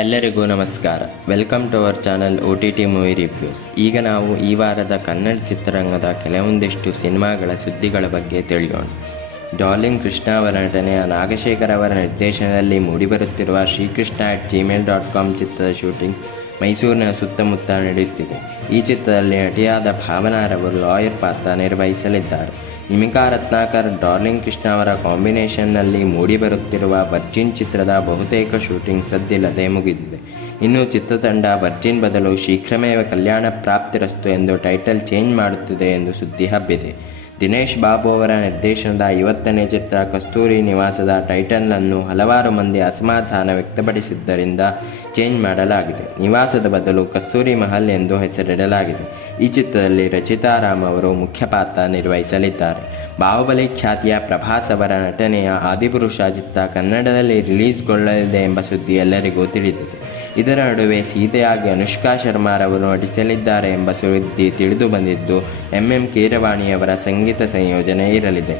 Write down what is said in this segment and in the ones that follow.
ಎಲ್ಲರಿಗೂ ನಮಸ್ಕಾರ. Welcome to our channel OTT movie reviews. ಈಗ ನಾವು ಈ ವಾರದ ಕನ್ನಡ ಚಿತ್ರರಂಗದ ಕೆಲವೊಂದಿಷ್ಟು ಸಿನಿಮಾಗಳ ಸುದ್ದಿಗಳ ಬಗ್ಗೆ ತಿಳಿಯೋಣ. ಡಾರ್ಲಿಂಗ್ ಕೃಷ್ಣ ಅವರ ನಟನೆಯ ನಾಗಶೇಖರ್ ಅವರ ನಿರ್ದೇಶನದಲ್ಲಿ ಮೂಡಿಬರುತ್ತಿರುವ ಶ್ರೀಕೃಷ್ಣ@gmail.com ಚಿತ್ರದ ಶೂಟಿಂಗ್ ಮೈಸೂರಿನ ಸುತ್ತಮುತ್ತ ನಡೆಯುತ್ತಿದೆ. ಈ ಚಿತ್ರದಲ್ಲಿ ನಟಿಯಾದ ಭಾವನಾರವರು ಲಾಯರ್ ಪಾತ್ರ ನಿರ್ವಹಿಸಲಿದ್ದಾರೆ. ನಿಮಿಕಾ ರತ್ನಾಕರ್, ಡಾರ್ಲಿಂಗ್ ಕೃಷ್ಣ ಅವರ ಕಾಂಬಿನೇಷನ್ನಲ್ಲಿ ಮೂಡಿಬರುತ್ತಿರುವ ವರ್ಜಿನ್ ಚಿತ್ರದ ಬಹುತೇಕ ಶೂಟಿಂಗ್ ಸದ್ದಿಲ್ಲದೆ ಮುಗಿದಿದೆ. ಇನ್ನು ಚಿತ್ರತಂಡ ವರ್ಜಿನ್ ಬದಲು ಶೀಘ್ರಮೇವ ಕಲ್ಯಾಣ ಪ್ರಾಪ್ತಿರಸ್ತು ಎಂದು ಟೈಟಲ್ ಚೇಂಜ್ ಮಾಡುತ್ತಿದೆ ಎಂದು ಸುದ್ದಿ ಹಬ್ಬಿದೆ. ದಿನೇಶ್ ಬಾಬು ಅವರ ನಿರ್ದೇಶನದ 50ನೇ ಚಿತ್ರ ಕಸ್ತೂರಿ ನಿವಾಸದ ಟೈಟಲ್ನನ್ನು ಹಲವಾರು ಮಂದಿ ಅಸಮಾಧಾನ ವ್ಯಕ್ತಪಡಿಸಿದ್ದರಿಂದ ಚೇಂಜ್ ಮಾಡಲಾಗಿದೆ. ನಿವಾಸದ ಬದಲು ಕಸ್ತೂರಿ ಮಹಲ್ ಎಂದು ಹೆಸರಿಡಲಾಗಿದೆ. ಈ ಚಿತ್ರದಲ್ಲಿ ರಚಿತಾ ರಾಮ್ ಅವರು ಮುಖ್ಯ ಪಾತ್ರ ನಿರ್ವಹಿಸಲಿದ್ದಾರೆ. ಬಾಹುಬಲಿ ಖ್ಯಾತಿಯ ಪ್ರಭಾಸ್ ಅವರ ನಟನೆಯ ಆದಿಪುರುಷ ಚಿತ್ರ ಕನ್ನಡದಲ್ಲಿ ರಿಲೀಸ್ಗೊಳ್ಳಲಿದೆ ಎಂಬ ಸುದ್ದಿ ಎಲ್ಲರಿಗೂ ತಿಳಿದಿದೆ. ಇದರ ನಡುವೆ ಸೀತೆಯಾಗಿ ಅನುಷ್ಕಾ ಶರ್ಮಾರವರು ನಟಿಸಲಿದ್ದಾರೆ ಎಂಬ ಸುದ್ದಿ ತಿಳಿದು ಬಂದಿದ್ದು, MM ಕೀರವಾಣಿಯವರ ಸಂಗೀತ ಸಂಯೋಜನೆ ಇರಲಿದೆ.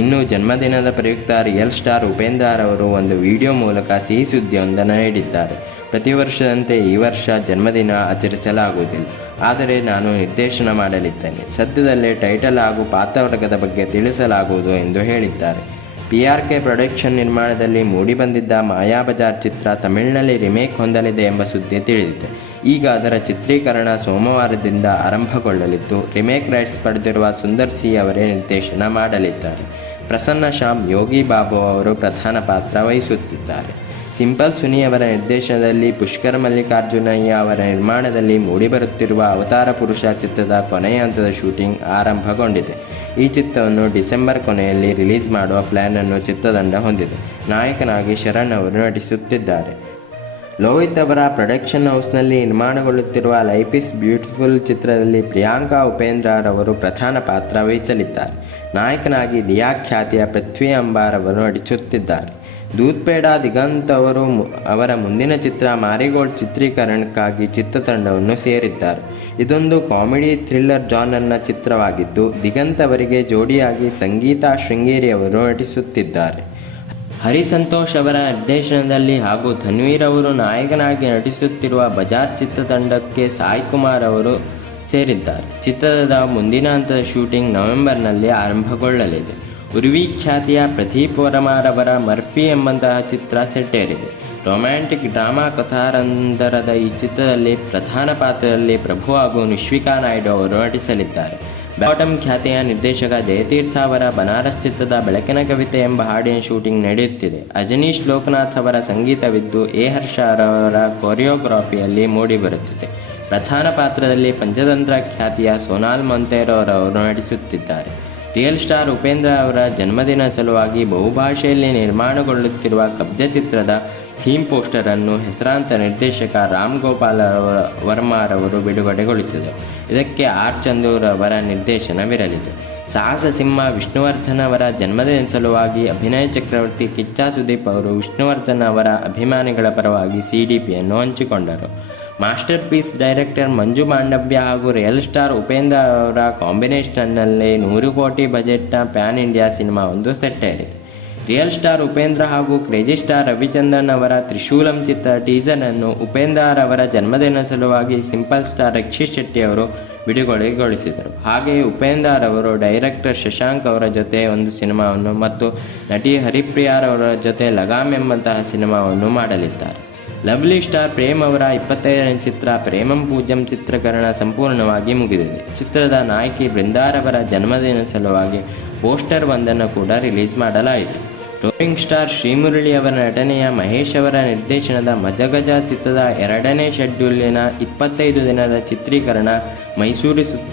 ಇನ್ನು ಜನ್ಮದಿನದ ಪ್ರಯುಕ್ತ ರಿಯಲ್ ಸ್ಟಾರ್ ಉಪೇಂದ್ರ ಅವರು ಒಂದು ವಿಡಿಯೋ ಮೂಲಕ ಸಿಹಿ ಸುದ್ದಿಯೊಂದನ್ನು ನೀಡಿದ್ದಾರೆ. ಪ್ರತಿ ವರ್ಷದಂತೆ ಈ ವರ್ಷ ಜನ್ಮದಿನ ಆಚರಿಸಲಾಗುವುದಿಲ್ಲ, ಆದರೆ ನಾನು ನಿರ್ದೇಶನ ಮಾಡಲಿದ್ದೇನೆ. ಸದ್ಯದಲ್ಲೇ ಟೈಟಲ್ ಹಾಗೂ ಪಾತ್ರವರ್ಗದ ಬಗ್ಗೆ ತಿಳಿಸಲಾಗುವುದು ಎಂದು ಹೇಳಿದ್ದಾರೆ. PRK ಪ್ರೊಡಕ್ಷನ್ ನಿರ್ಮಾಣದಲ್ಲಿ ಮೂಡಿಬಂದಿದ್ದ ಮಾಯಾಬಜಾರ್ ಚಿತ್ರ ತಮಿಳಿನಲ್ಲಿ ರಿಮೇಕ್ ಹೊಂದಲಿದೆ ಎಂಬ ಸುದ್ದಿ ತಿಳಿದಿದೆ. ಈಗ ಅದರ ಚಿತ್ರೀಕರಣ ಸೋಮವಾರದಿಂದ ಆರಂಭಗೊಳ್ಳಲಿದ್ದು, ರಿಮೇಕ್ ರೈಟ್ಸ್ ಪಡೆದಿರುವ ಸುಂದರ್ ಸಿ ಅವರೇ ನಿರ್ದೇಶನ ಮಾಡಲಿದ್ದಾರೆ. ಪ್ರಸನ್ನ ಶ್ಯಾಮ್, ಯೋಗಿ ಬಾಬು ಅವರು ಪ್ರಧಾನ ಪಾತ್ರ ವಹಿಸುತ್ತಿದ್ದಾರೆ. ಸಿಂಪಲ್ ಸುನಿ ಅವರ ನಿರ್ದೇಶನದಲ್ಲಿ ಪುಷ್ಕರ್ ಮಲ್ಲಿಕಾರ್ಜುನಯ್ಯ ಅವರ ನಿರ್ಮಾಣದಲ್ಲಿ ಮೂಡಿಬರುತ್ತಿರುವ ಅವತಾರ ಪುರುಷ ಚಿತ್ರದ ಕೊನೆಯ ಹಂತದ ಶೂಟಿಂಗ್ ಆರಂಭಗೊಂಡಿದೆ. ಈ ಚಿತ್ರವನ್ನು ಡಿಸೆಂಬರ್ ಕೊನೆಯಲ್ಲಿ ರಿಲೀಸ್ ಮಾಡುವ ಪ್ಲ್ಯಾನನ್ನು ಚಿತ್ರತಂಡ ಹೊಂದಿದೆ. ನಾಯಕನಾಗಿ ಶರಣ್ ಅವರು ನಟಿಸುತ್ತಿದ್ದಾರೆ. ಲೋಹಿತ್ ಅವರ ಪ್ರೊಡಕ್ಷನ್ ಹೌಸ್ನಲ್ಲಿ ನಿರ್ಮಾಣಗೊಳ್ಳುತ್ತಿರುವ ಲೈಫ್ ಇಸ್ ಬ್ಯೂಟಿಫುಲ್ ಚಿತ್ರದಲ್ಲಿ ಪ್ರಿಯಾಂಕಾ ಉಪೇಂದ್ರ ರವರು ಪ್ರಧಾನ ಪಾತ್ರ ವಹಿಸಲಿದ್ದಾರೆ. ನಾಯಕನಾಗಿ ದಿಯಾ ಖ್ಯಾತಿಯ ಪೃಥ್ವಿ ಅಂಬಾರ್ ಅವರು ನಟಿಸುತ್ತಿದ್ದಾರೆ. ದೂತ್ಪೇಡ ದಿಗಂತ್ ಅವರ ಮುಂದಿನ ಚಿತ್ರ ಮಾರಿಗೋಲ್ಡ್ ಚಿತ್ರೀಕರಣಕ್ಕಾಗಿ ಚಿತ್ರತಂಡವನ್ನು ಸೇರಿದ್ದಾರೆ. ಇದೊಂದು ಕಾಮಿಡಿ ಥ್ರಿಲ್ಲರ್ ಜಾನರ್ನ ಚಿತ್ರವಾಗಿದ್ದು, ದಿಗಂತ್ ಅವರಿಗೆ ಜೋಡಿಯಾಗಿ ಸಂಗೀತಾ ಶೃಂಗೇರಿ ಅವರು ನಟಿಸುತ್ತಿದ್ದಾರೆ. ಹರಿಸಂತೋಷ್ ಅವರ ನಿರ್ದೇಶನದಲ್ಲಿ ಹಾಗೂ ಧನ್ವೀರ್ ಅವರು ನಾಯಕನಾಗಿ ನಟಿಸುತ್ತಿರುವ ಬಜಾರ್ ಚಿತ್ರತಂಡಕ್ಕೆ ಸಾಯಿ ಕುಮಾರ್ ಅವರು ಸೇರಿದ್ದಾರೆ. ಚಿತ್ರದ ಮುಂದಿನ ಹಂತದ ಶೂಟಿಂಗ್ ನವೆಂಬರ್ನಲ್ಲಿ ಆರಂಭಗೊಳ್ಳಲಿದೆ. ಉರ್ವಿ ಖ್ಯಾತಿಯ ಪ್ರದೀಪ್ ವರ್ಮಾರವರ ಮರ್ಫಿ ಎಂಬಂತಹ ಚಿತ್ರ ಸೆಟ್ಟೇರಿದೆ. ರೊಮ್ಯಾಂಟಿಕ್ ಡ್ರಾಮಾ ಕಥಾರಂಧರದ ಈ ಚಿತ್ರದಲ್ಲಿ ಪ್ರಧಾನ ಪಾತ್ರದಲ್ಲಿ ಪ್ರಭು ಹಾಗೂ ನಿಶ್ವಿಕಾ ನಾಯ್ಡು ಅವರು ನಟಿಸಲಿದ್ದಾರೆ. ಬಾಟಮ್ ಖ್ಯಾತಿಯ ನಿರ್ದೇಶಕ ಜಯತೀರ್ಥ ಅವರ ಬನಾರಸ್ ಚಿತ್ರದ ಬೆಳಕಿನ ಕವಿತೆ ಎಂಬ ಹಾಡಿನ ಶೂಟಿಂಗ್ ನಡೆಯುತ್ತಿದೆ. ಅಜನೀಶ್ ಲೋಕನಾಥ್ ಅವರ ಸಂಗೀತವಿದ್ದು, ಹರ್ಷ ಅವರ ಕೊರಿಯೋಗ್ರಫಿಯಲ್ಲಿ ಮೂಡಿಬರುತ್ತಿದೆ. ಪ್ರಧಾನ ಪಾತ್ರದಲ್ಲಿ ಪಂಚತಂತ್ರ ಖ್ಯಾತಿಯ ಸೋನಾಲ್ ಮೊಂತೇರೋ ಅವರು ನಟಿಸುತ್ತಿದ್ದಾರೆ. ರಿಯಲ್ ಸ್ಟಾರ್ ಉಪೇಂದ್ರ ಅವರ ಜನ್ಮದಿನ ಸಲುವಾಗಿ ಬಹುಭಾಷೆಯಲ್ಲಿ ನಿರ್ಮಾಣಗೊಳ್ಳುತ್ತಿರುವ ಕಬ್ಜ ಚಿತ್ರದ ಥೀಮ್ ಪೋಸ್ಟರನ್ನು ಹೆಸರಾಂತ ನಿರ್ದೇಶಕ ರಾಮ್ ಗೋಪಾಲ್ ವರ್ಮಾರವರು ಬಿಡುಗಡೆಗೊಳಿಸಿದರು. ಇದಕ್ಕೆ R ಚಂದೂರ್ ಅವರ ನಿರ್ದೇಶನವಿರಲಿದೆ. ಸಾಹಸ ಸಿಂಹ ವಿಷ್ಣುವರ್ಧನ್ ಅವರ ಜನ್ಮದಿನ ಸಲುವಾಗಿ ಅಭಿನಯ ಚಕ್ರವರ್ತಿ ಕಿಚ್ಚ ಸುದೀಪ್ ಅವರು ವಿಷ್ಣುವರ್ಧನ್ ಅವರ ಅಭಿಮಾನಿಗಳ ಪರವಾಗಿ CDPಯನ್ನು ಹಂಚಿಕೊಂಡರು. ಮಾಸ್ಟರ್ ಪೀಸ್ ಡೈರೆಕ್ಟರ್ ಮಂಜು ಮಾಂಡವ್ಯ ಹಾಗೂ ರಿಯಲ್ ಸ್ಟಾರ್ ಉಪೇಂದ್ರ ಅವರ ಕಾಂಬಿನೇಷನ್ನಲ್ಲಿ 100 ಕೋಟಿ ಬಜೆಟ್ನ ಪ್ಯಾನ್ ಇಂಡಿಯಾ ಸಿನಿಮಾ ಒಂದು ಸೆಟ್ಟೇರಿದೆ. ರಿಯಲ್ ಸ್ಟಾರ್ ಉಪೇಂದ್ರ ಹಾಗೂ ಕ್ರೇಜಿ ಸ್ಟಾರ್ ರವಿಚಂದ್ರನ್ ಅವರ ತ್ರಿಶೂಲಂ ಚಿತ್ರ ಟೀಸರ್ನನ್ನು ಉಪೇಂದ್ರ ಅವರ ಜನ್ಮದಿನ ಸಲುವಾಗಿ ಸಿಂಪಲ್ ಸ್ಟಾರ್ ರಕ್ಷಿತ್ ಶೆಟ್ಟಿ ಅವರು ಬಿಡುಗಡೆಗೊಳಿಸಿದರು. ಹಾಗೆಯೇ ಉಪೇಂದ್ರ ಅವರು ಡೈರೆಕ್ಟರ್ ಶಶಾಂಕ್ ಅವರ ಜೊತೆ ಒಂದು ಸಿನಿಮಾವನ್ನು ಮತ್ತು ನಟಿ ಹರಿಪ್ರಿಯಾರವರ ಜೊತೆ ಲಗಾಮ್ ಎಂಬಂತಹ ಸಿನಿಮಾವನ್ನು ಮಾಡಲಿದ್ದಾರೆ. ಲವ್ಲಿ ಸ್ಟಾರ್ ಪ್ರೇಮ್ ಅವರ 25ನೇ ಚಿತ್ರ ಪ್ರೇಮಂ ಪೂಜ್ಯಂ ಚಿತ್ರೀಕರಣ ಸಂಪೂರ್ಣವಾಗಿ ಮುಗಿದಿದೆ. ಚಿತ್ರದ ನಾಯಕಿ ಬೃಂದಾರವರ ಜನ್ಮದಿನ ಸಲುವಾಗಿ ಪೋಸ್ಟರ್ ಒಂದನ್ನು ಕೂಡ ರಿಲೀಸ್ ಮಾಡಲಾಯಿತು. ರೋಲಿಂಗ್ ಸ್ಟಾರ್ ಶ್ರೀಮುರಳಿ ಅವರ ನಟನೆಯ ಮಹೇಶ್ ಅವರ ನಿರ್ದೇಶನದ ಮಜಗಜ ಚಿತ್ರದ 2ನೇ ಶೆಡ್ಯೂಲಿನ 25 ದಿನದ ಚಿತ್ರೀಕರಣ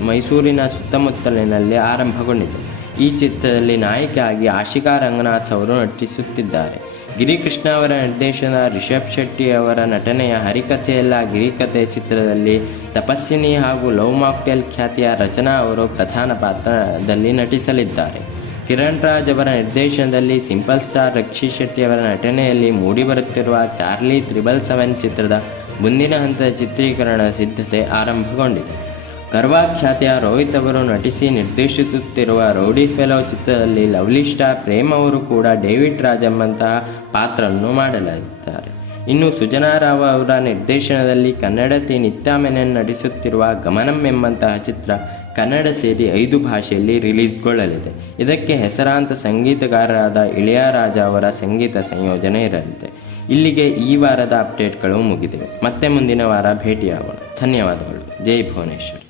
ಮೈಸೂರಿನ ಸುತ್ತಮುತ್ತಲಿನಲ್ಲಿ ಆರಂಭಗೊಂಡಿತು. ಈ ಚಿತ್ರದಲ್ಲಿ ನಾಯಕಿಯಾಗಿ ಆಶಿಕಾ ರಂಗನಾಥ್ ಅವರು ನಟಿಸುತ್ತಿದ್ದಾರೆ. ಗಿರಿಕೃಷ್ಣ ಅವರ ನಿರ್ದೇಶನ ರಿಷಬ್ ಶೆಟ್ಟಿ ಅವರ ನಟನೆಯ ಹರಿಕಥೆಯಲ್ಲ ಗಿರಿಕಥೆ ಚಿತ್ರದಲ್ಲಿ ತಪಸ್ವಿನಿ ಹಾಗೂ ಲವ್ ಮಾಕ್ಟೇಲ್ ಖ್ಯಾತಿಯ ರಚನಾ ಅವರು ಪ್ರಧಾನ ಪಾತ್ರದಲ್ಲಿ ನಟಿಸಲಿದ್ದಾರೆ. ಕಿರಣ್ ರಾಜ್ ಅವರ ನಿರ್ದೇಶನದಲ್ಲಿ ಸಿಂಪಲ್ ಸ್ಟಾರ್ ರಕ್ಷಿತ್ ಶೆಟ್ಟಿ ಅವರ ನಟನೆಯಲ್ಲಿ ಮೂಡಿಬರುತ್ತಿರುವ ಚಾರ್ಲಿ 777 ಚಿತ್ರದ ಮುಂದಿನ ಹಂತದ ಚಿತ್ರೀಕರಣ ಸಿದ್ಧತೆ ಆರಂಭಗೊಂಡಿದೆ. ಗರ್ವಾ ಖ್ಯಾತಿಯ ರೋಹಿತ್ ಅವರು ನಟಿಸಿ ನಿರ್ದೇಶಿಸುತ್ತಿರುವ ರೌಡಿ ಫೆಲೋ ಚಿತ್ರದಲ್ಲಿ ಲವ್ಲಿ ಸ್ಟಾರ್ ಪ್ರೇಮ್ ಅವರು ಕೂಡ ಡೇವಿಡ್ ರಾಜ್ ಎಂಬಂತಹ ಪಾತ್ರವನ್ನು ಮಾಡಲಿದ್ದಾರೆ. ಇನ್ನು ಸುಜನಾ ರಾವ್ ಅವರ ನಿರ್ದೇಶನದಲ್ಲಿ ಕನ್ನಡತಿ ನಿತ್ಯಾ ಮೆನನ್ ನಡೆಸುತ್ತಿರುವ ಗಮನಂ ಎಂಬಂತಹ ಚಿತ್ರ ಕನ್ನಡ ಸೇರಿ 5 ಭಾಷೆಯಲ್ಲಿ ರಿಲೀಸ್ಗೊಳ್ಳಲಿದೆ. ಇದಕ್ಕೆ ಹೆಸರಾಂತ ಸಂಗೀತಗಾರರಾದ ಇಳೆಯರಾಜ ಅವರ ಸಂಗೀತ ಸಂಯೋಜನೆ ಇರಲಿದೆ. ಇಲ್ಲಿಗೆ ಈ ವಾರದ ಅಪ್ಡೇಟ್ಗಳು ಮುಗಿದಿವೆ. ಮತ್ತೆ ಮುಂದಿನ ವಾರ ಭೇಟಿಯಾಗೋಣ. ಧನ್ಯವಾದಗಳು. ಜೈ ಭುವನೇಶ್ವರಿ.